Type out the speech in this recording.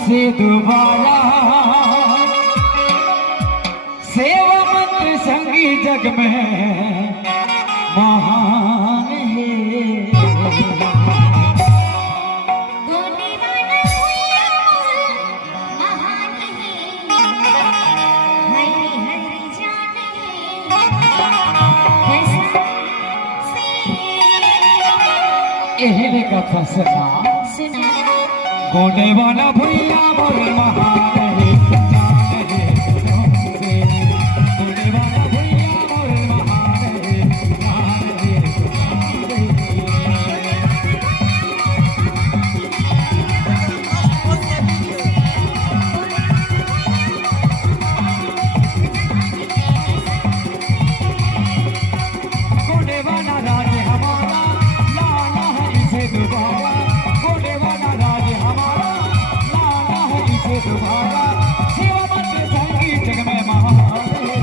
इसे दोबारा सेवा मंत्र संगी जग में महान है। यही कथा सुना गोडे वाला भैया मोर महान है, जान है तुमसे। गोडे वाला भैया मोर महान है, जान है तुमसे। गोडे वाला राज हमारा लाना है इसे दोबारा। गोडे वाला राज हमारा लाना है इसे दोबारा। सेवा मंत्र संगी जग में महान है।